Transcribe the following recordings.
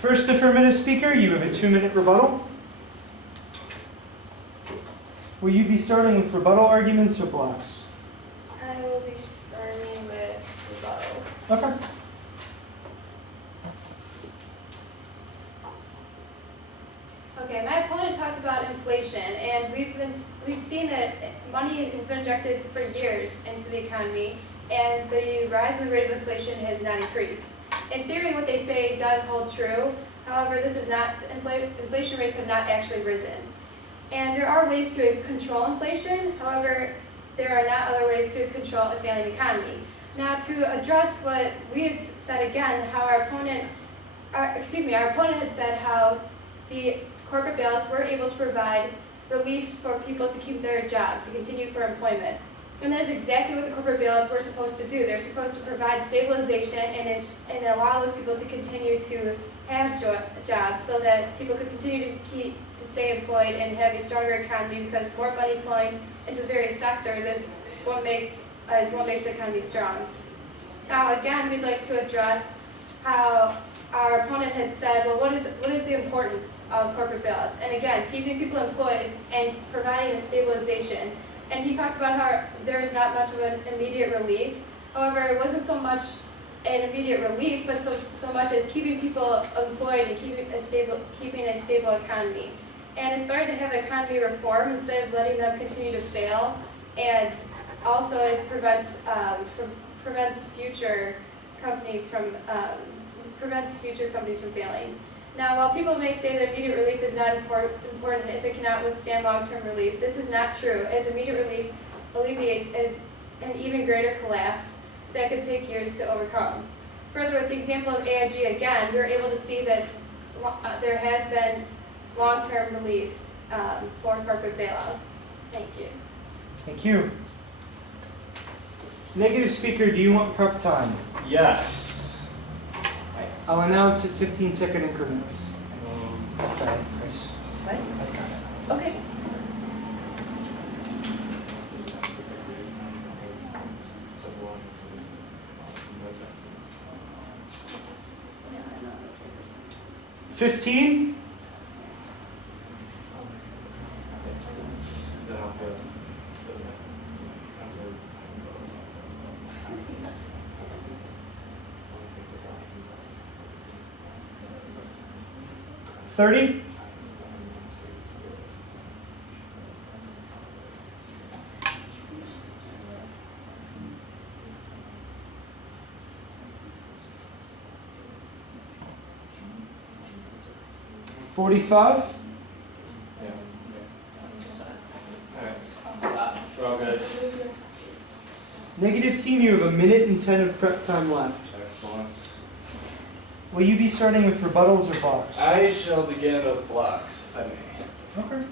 First affirmative speaker, you have a 2-minute rebuttal. Will you be starting with rebuttal arguments or blocks? I will be starting with rebuttals. Okay. Okay, my opponent talked about inflation, and we've seen that money has been injected for years into the economy, and the rise in the rate of inflation has not increased. In theory, what they say does hold true. However, this is not, inflation rates have not actually risen. And there are ways to control inflation. However, there are not other ways to control a failing economy. Now, to address what we had said again, how our opponent had said how the corporate bailouts were able to provide relief for people to keep their jobs, to continue for employment. And that is exactly what the corporate bailouts were supposed to do. They're supposed to provide stabilization and allow those people to continue to have jobs so that people could continue to stay employed and have a stronger economy, because more money flowing into the various sectors is what makes the economy strong. Now again, we'd like to address how our opponent had said, well, what is the importance of corporate bailouts? And again, keeping people employed and providing a stabilization. And he talked about how there is not much of an immediate relief. However, it wasn't so much an immediate relief, but so much as keeping people employed and keeping a stable economy. And it's better to have economy reform instead of letting them continue to fail. And also, it prevents future companies from failing. Now, while people may say that immediate relief is not important if it cannot withstand long-term relief, this is not true, as immediate relief alleviates as an even greater collapse that could take years to overcome. Further, with the example of AIG again, we're able to see that there has been long-term relief for corporate bailouts. Thank you. Thank you. Negative speaker, do you want prep time? Yes. I'll announce at 15-second increments. What? Okay. $15. $30. $45. We're all good. Negative team, you have 1 minute and 10 of prep time left. Excellent. Will you be starting with rebuttals or blocks? I shall begin with blocks, if I may. Okay.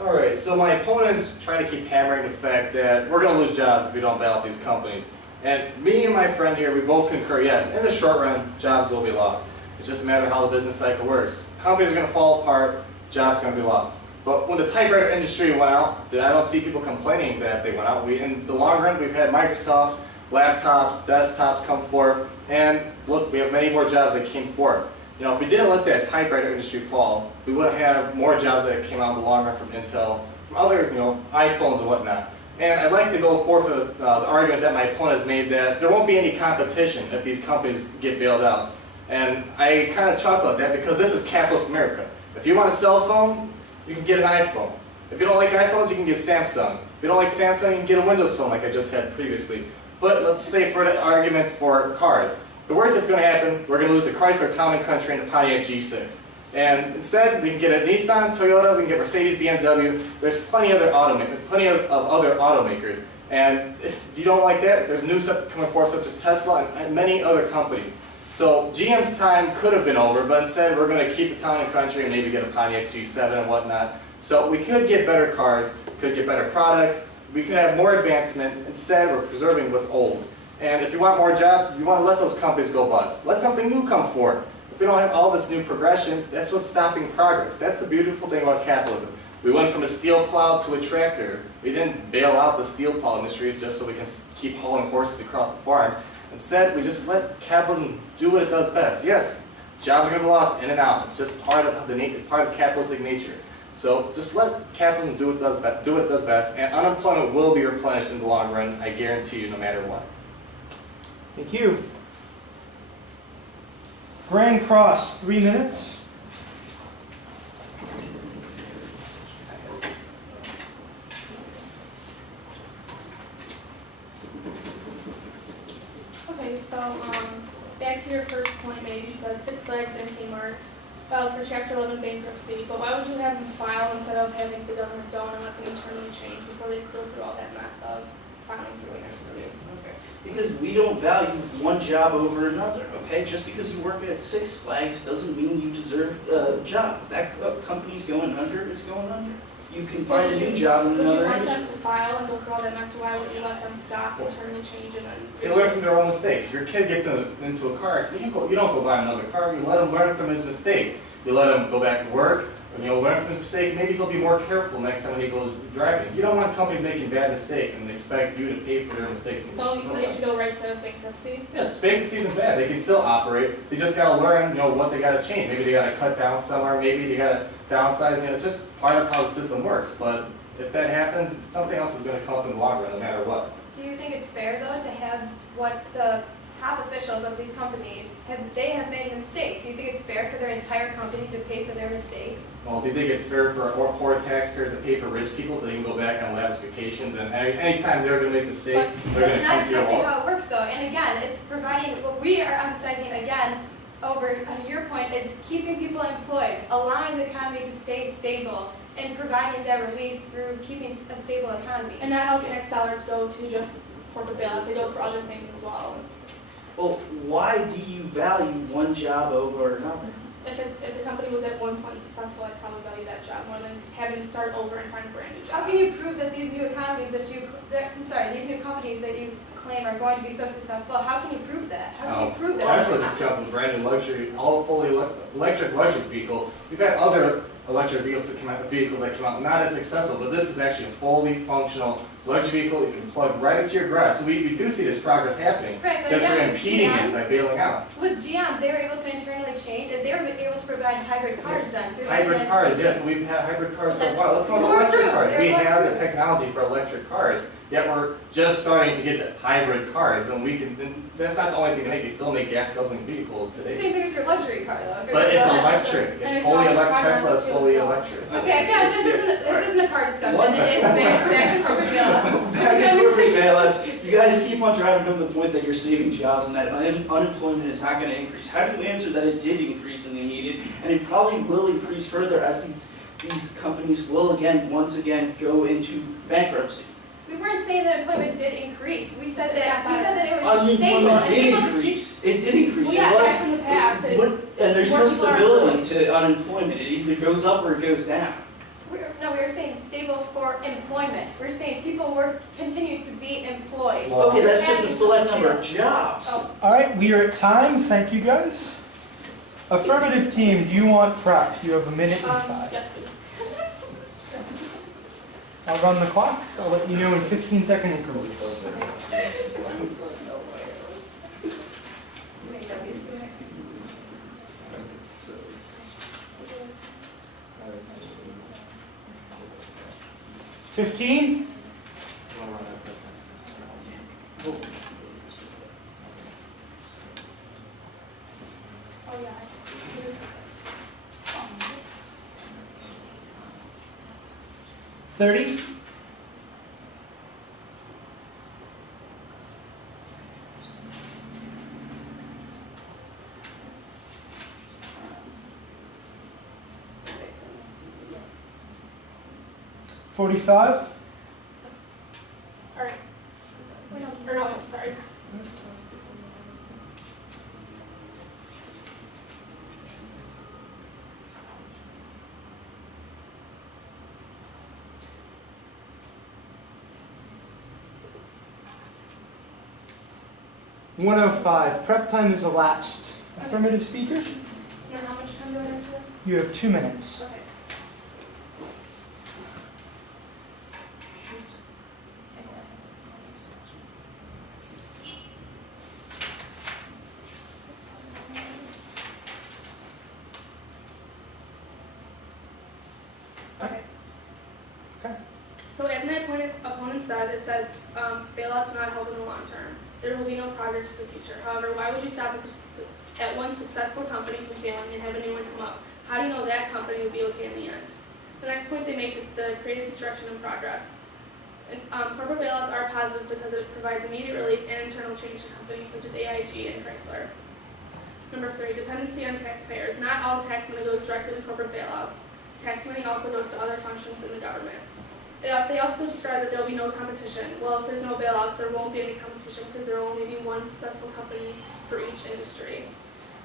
Alright, so my opponents try to keep hammering the fact that we're going to lose jobs if we don't bail out these companies. And me and my friend here, we both concur, yes, in the short run, jobs will be lost. It's just a matter of how the business cycle works. Companies are going to fall apart, jobs are going to be lost. But when the typewriter industry went out, I don't see people complaining that they went out. In the long run, we've had Microsoft, laptops, desktops come forth, and look, we have many more jobs that came forth. You know, if we didn't let that typewriter industry fall, we wouldn't have more jobs that came out in the long run from Intel, from other, iPhones and whatnot. And I'd like to go forth with the argument that my opponent has made that there won't be any competition if these companies get bailed out. And I kind of chuckle at that because this is capitalist America. If you want a cell phone, you can get an iPhone. If you don't like iPhones, you can get Samsung. If you don't like Samsung, you can get a Windows phone like I just had previously. But let's say for the argument for cars, the worst that's going to happen, we're going to lose the Chrysler Town & Country and the Pontiac G6. And instead, we can get a Nissan, Toyota, we can get Mercedes, BMW. There's plenty of other automakers. And if you don't like that, there's new stuff coming forth such as Tesla and many other companies. So GM's time could have been over, but instead we're going to keep the Town & Country and maybe get a Pontiac G7 and whatnot. So we could get better cars, could get better products, we could have more advancement. Instead, we're preserving what's old. And if you want more jobs, you want to let those companies go bust. Let something new come forward. If we don't have all this new progression, that's what's stopping progress. That's the beautiful thing about capitalism. We went from a steel plow to a tractor. We didn't bail out the steel plow industries just so we can keep hauling horses across the farms. Instead, we just let capitalism do what it does best. Yes, jobs are going to be lost in and out. It's just part of capitalistic nature. So just let capitalism do what it does best, and unemployment will be replenished in the long run. I guarantee you, no matter what. Thank you. Grand Cross, 3 minutes. Okay, so back to your first point made, you said Six Flags and Kmart filed for Chapter 11 bankruptcy, but why would you have them file instead of having the government go and let them internally change before they go through all that mess of filing for bankruptcy? Okay. Because we don't value one job over another, okay? Just because you work at Six Flags doesn't mean you deserve a job. If that company's going under, it's going under. You can find a new job in Would you another want them industry. to file and go through all that mess, or why would you let them stop, internally change, and then? They learn from their own mistakes. If your kid gets into a car accident, you don't go buy another car. You let him learn from his mistakes. You let him go back to work, and learn from his mistakes. Maybe he'll be more careful next time when he goes driving. You don't want companies making bad mistakes and expect you to pay for their mistakes. So you think they should go right to bankruptcy? Yes, bankruptcy isn't bad. They can still operate. They just gotta learn, what they gotta change. Maybe they gotta cut down somewhere. Maybe they gotta downsize. It's just part of how the system works. But if that happens, something else is going to come up in the long run, no matter what. Do you think it's fair, though, to have what the top officials of these companies, they have made a mistake? Do you think it's fair for their entire company to pay for their mistake? Well, do you think it's fair for poor taxpayers to pay for rich people so they can go back on lavish vacations? And anytime they're going to make mistakes, they're going to come That's to your not exactly walls. how it works, though. And again, it's providing, what we are emphasizing again, over your point, is keeping people employed, allowing the economy to stay stable, and providing that relief through keeping a stable economy. And not all tax dollars go to just corporate bailouts, they go for other things as well. Well, why do you value one job over another? If the company was at one point successful, I'd probably value that job more than having to start over and find a brand new How job. can you prove that these new economies these new companies that you claim are going to be so successful, how can you prove that? How can you prove that? Tesla just comes with a brand new luxury, all fully electric vehicle. We've got other electric vehicles that come out not as successful, but this is actually a fully functional electric vehicle you can plug right into your garage. So we do see this progress happening. Right, but Because we're again, impeding GM it by bailing out. With GM, they were able to internally change, and they were able to provide hybrid cars then. through Hybrid independent cars, yes, change. and we've had hybrid cars for a That's while. Let's go to more electric approved. cars. They're We more have the approved. technology for electric cars, yet we're just starting to get to hybrid cars. And that's not the only thing they make. They still make gas-guzzling vehicles It's the today. same thing with your luxury car, though. If you're But it's gonna- electric. And It's it's fully all electric. Tesla is progress too fully as well. electric. Okay, again, this isn't a car discussion. What? It is back to corporate bailouts. Back to corporate bailouts, you guys keep on driving home the point that you're saving jobs and that unemployment is not going to increase. How do you answer that it did increase in the immediate, and it probably will increase further as these companies will once again go into bankruptcy? We weren't saying that employment did increase. We said that it was stable. Unemployment and did people- increase. It did increase. Well, yeah, It was. back in the past, And there's no more people are stability employed. to unemployment. It either goes up or it goes down. We were saying stable for employment. We're saying people continue to be employed. Well- Okay, that's just a select number of jobs. Oh, All right, we are at time. Thank you, guys. Affirmative team, do you want prep? You have a minute and 5. Yes, please. I'll run the clock. I'll let you know in 15-second increments. $15. Oh, yeah. 30. $45. All right. Wait, no, or no, sorry. $105. Prep time is elapsed. Affirmative speakers, And how much time do I have for this? you have 2 minutes. Okay. said, it said bailouts will not help in the long term. There will be no progress for the future. However, why would you stop at one successful company from failing and have a new one come up? How do you know that company will be okay in the end? The next point they make is the creative destruction of progress. And, corporate bailouts are positive because it provides immediate relief and internal change to companies such as AIG and Chrysler. Number 3, dependency on taxpayers. Not all tax money goes directly to corporate bailouts. Tax money also goes to other functions in the government. They also describe that there will be no competition. Well, if there's no bailouts, there won't be any competition because there will only be one successful company for each industry.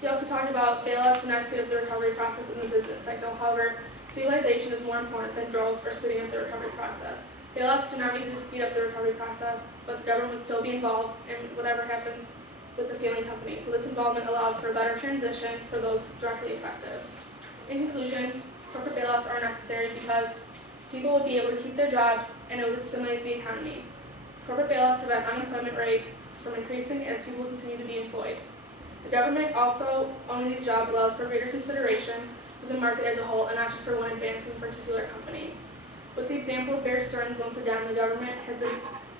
They also talked about bailouts do not speed up the recovery process in the business cycle. However, stabilization is more important than growth or speeding up the recovery process. Bailouts do not need to speed up the recovery process, but the government will still be involved in whatever happens with the failing company. So this involvement allows for a better transition for those directly affected. In conclusion, corporate bailouts are necessary because people will be able to keep their jobs and it would stimulate the economy. Corporate bailouts prevent unemployment rates from increasing as people continue to be employed. The government also owning these jobs allows for greater consideration for the market as a whole and not just for one advancing particular company. With the example of Bear Stearns, once again, the government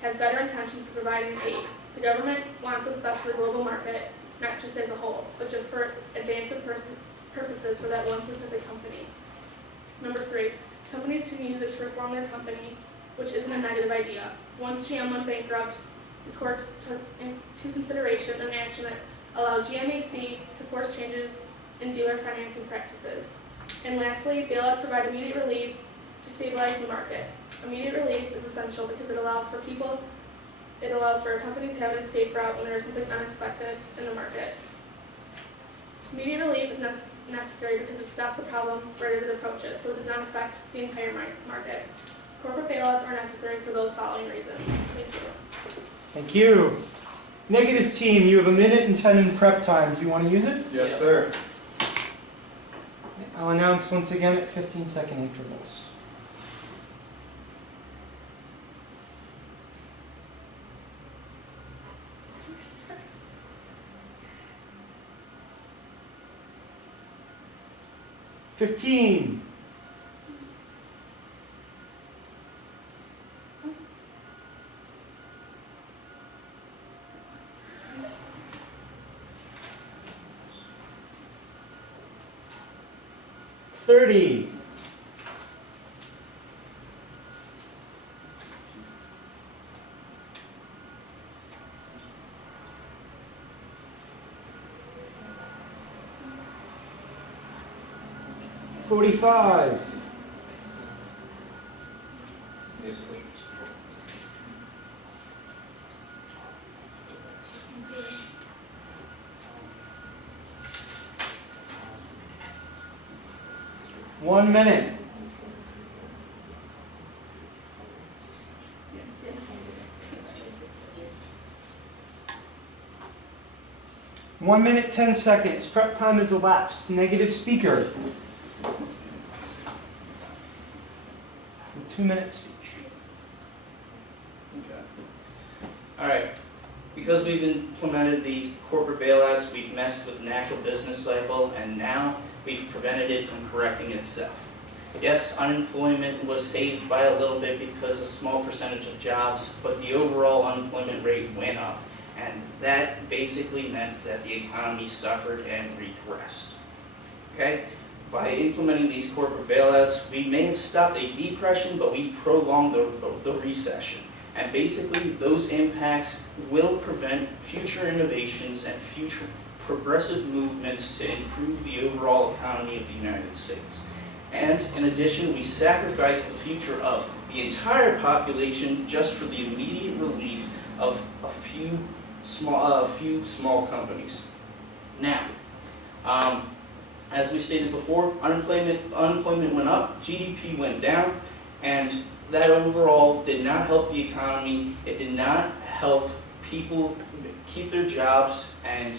has better intentions for providing aid. The government wants what's best for the global market, not just as a whole, but just for advanced purposes for that one specific company. Number 3, companies can use it to reform their company, which isn't a negative idea. Once GM went bankrupt, the court took into consideration an action that allowed GMAC to force changes in dealer financing practices. And lastly, bailouts provide immediate relief to stabilize the market. Immediate relief is essential because it allows for a company to have an escape route when there is something unexpected in the market. Immediate relief is necessary because it stops the problem right as it approaches, so it does not affect the entire market. Corporate bailouts are necessary for those following reasons. Thank you. Thank you. Negative team, you have a minute and 10 in prep time. Do you want to use it? Yes, sir. I'll announce once again at 15-second intervals. $15. $30. $45. Yes, sir. One minute. One minute, 10 seconds. Prep time has elapsed. Negative speaker. It's a 2-minute speech. Okay. All right. Because we've implemented these corporate bailouts, we've messed with the natural business cycle, and now we've prevented it from correcting itself. Yes, unemployment was saved by a little bit because a small percentage of jobs, but the overall unemployment rate went up. And that basically meant that the economy suffered and regressed. Okay? By implementing these corporate bailouts, we may have stopped a depression, but we prolonged the recession. And basically, those impacts will prevent future innovations and future progressive movements to improve the overall economy of the United States. And in addition, we sacrifice the future of the entire population just for the immediate relief of a few small companies. Now, as we stated before, unemployment went up, GDP went down, and that overall did not help the economy. It did not help people keep their jobs and